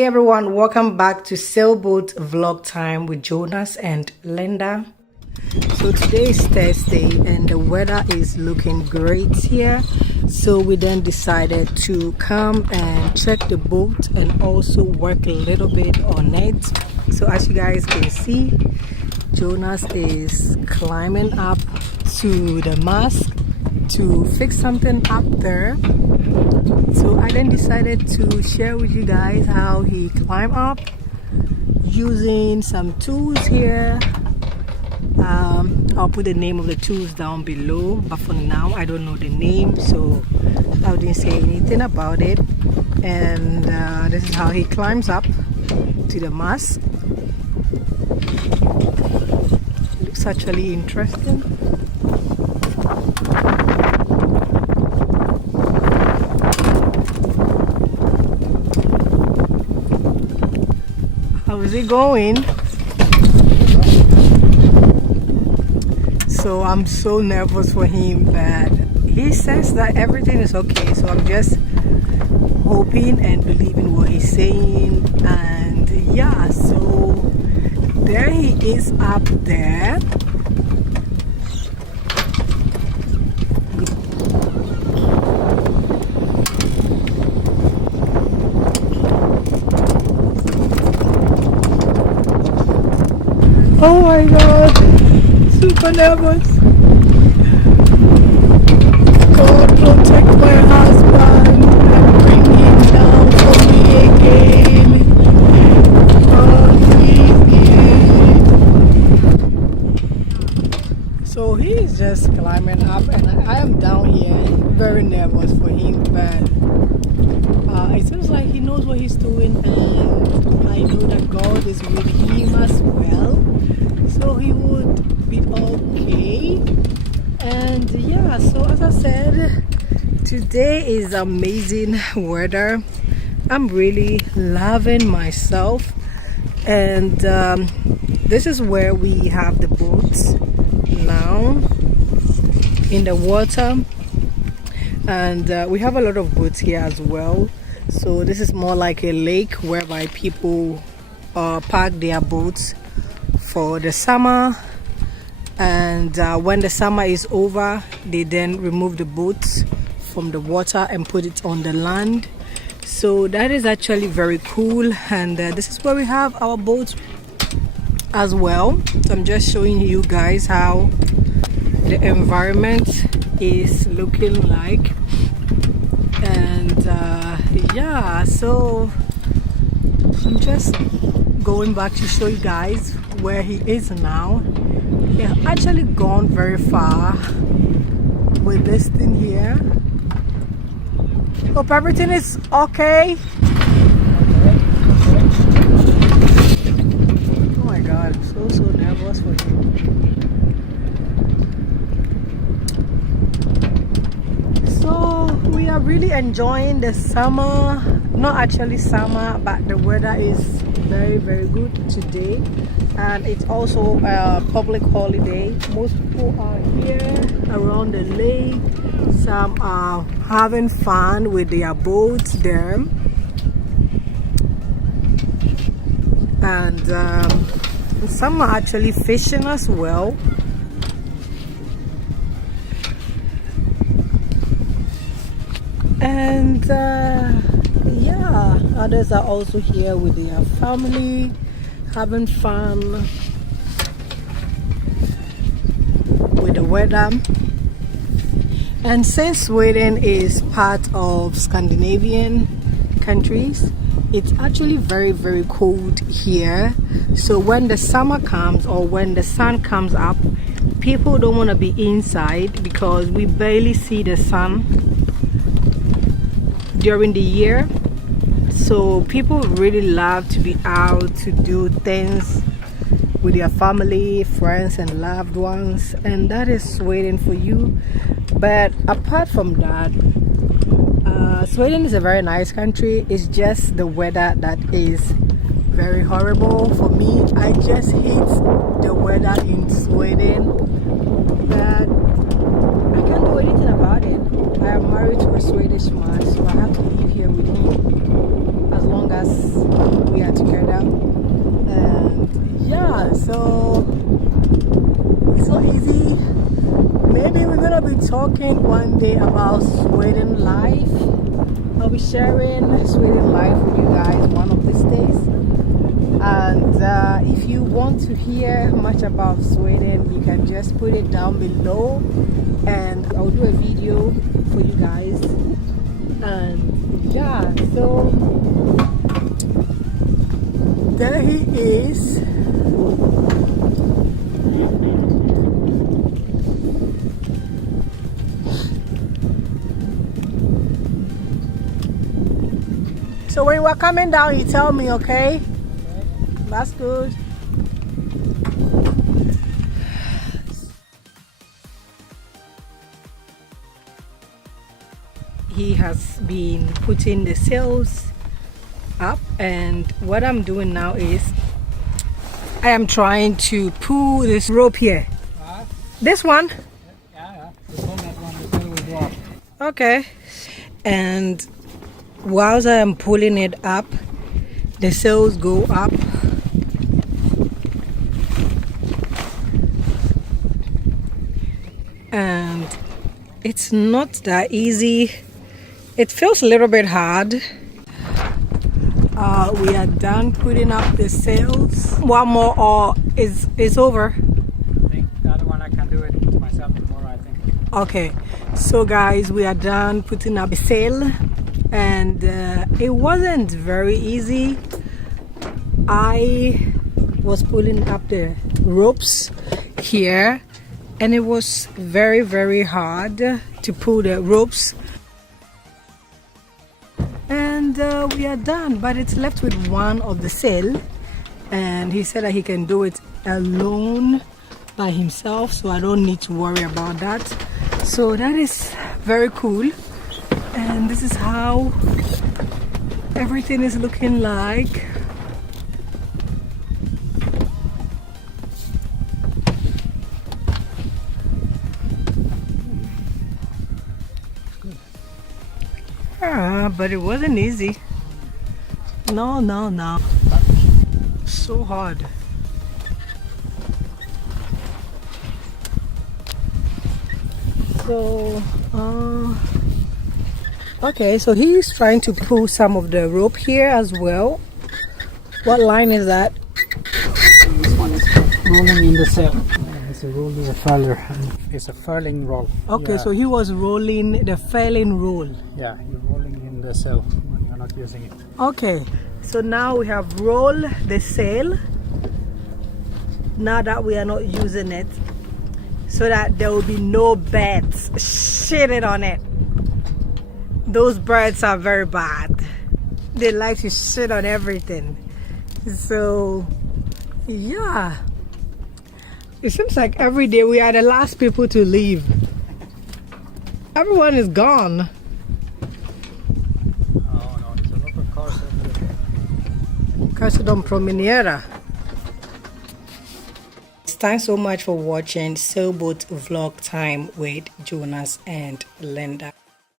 Hey everyone, welcome back to Sailboat Vlog Time with Jonas and Linda. So today is Thursday and the weather is looking great here. So we then decided to come and check the boat and also work a little bit on it. So as you guys can see, Jonas is climbing up to the mast to fix something up there. So I then decided to share with you guys how he climbed up using some tools here. I'll put the name of the tools down below, but for now I don't know the name, so I didn't say anything about it. And this is how he climbs up to the mast. Looks actually interesting. How is it going? So I'm so nervous for him, but he says that everything is okay. So I'm just hoping and believing what he's saying. And yeah, so there he is up there. Oh my god, super nervous. God protect my husband and bring him down for me again. God please. So he is just climbing up and I am down here, very nervous for him, but it seems like he knows what he's doing, and I know that God is with him as well. So he would be okay. And yeah, so as I said, today is amazing weather. I'm really loving myself. And this is where we have the boats now in the water. And we have a lot of boats here as well. So this is more like a lake whereby people park their boats for the summer, and when the summer is over, they then remove the boats from the water and put it on the land. So that is actually very cool, and this is where we have our boats as well. So I'm just showing you guys how the environment is looking like. And yeah, so I'm just going back to show you guys where he is now. He has actually gone very far with this thing here. Hope everything is okay. Oh my god, I'm so nervous for him. So we are really enjoying the summer. Not actually summer, but the weather is very good today, and it's also a public holiday. Most people are here around the lake. Some are having fun with their boats there, and some are actually fishing as well. And yeah, others are also here with their family having fun with the weather. And since Sweden is part of Scandinavian countries, it's actually very cold here. So when the summer comes or when the sun comes up, people don't want to be inside because we barely see the sun during the year. So people really love to be out to do things with their family, friends and loved ones, and that is Sweden for you. But apart from that, Sweden is a very nice country. It's just the weather that is very horrible for me. I just hate the weather in Sweden, but I can't do anything about it. I am married to a Swedish man, so I have to live here with him as long long as we are together. And yeah, so it's not easy. Maybe we're gonna be talking one day about Sweden life. I'll be sharing Sweden life with you guys one of these days. And if you want to hear much about Sweden, you can just put it down below and I'll do a video for you guys. And yeah, so there he is. So when we're coming down, you tell me, okay? That's good. He has been putting the sails up, and what I'm doing now is I am trying to pull this rope here. This one? Yeah. This one, that one, the sail will go up. Okay. And whilst I am pulling it up, the sails go up. And it's not that easy. It feels a little bit hard. We are done putting up the sails. One more or is over. I think the other one I can do it myself tomorrow, I think. Okay, so guys, we are done putting up the sail, and it wasn't very easy. I was pulling up the ropes here, and it was very, very hard to pull the ropes. And we are done, but it's left with one of the sail, and he said that he can do it alone by himself, so I don't need to worry about that. So that is very cool, and this is how everything is looking like. But it wasn't easy. No. So hard. So, okay, so he's trying to pull some of the rope here as well. What line is that? This one is rolling in the sail. It's a roll, is a furler. It's a furling roll. Okay, Yeah. so he was rolling the furling roll. Yeah, you're rolling in the sail when you're not using it. Okay, so now we have rolled the sail. Now that we are not using it, so that there will be no birds shitting on it. Those birds are very bad. They like to shit on everything. So yeah, it seems like every day we are the last people to leave. Everyone is gone. Oh no, there's a lot of cars over there. Kanske de promenerar. Thanks so much for watching Sailboat Vlog Time with Jonas and Linda.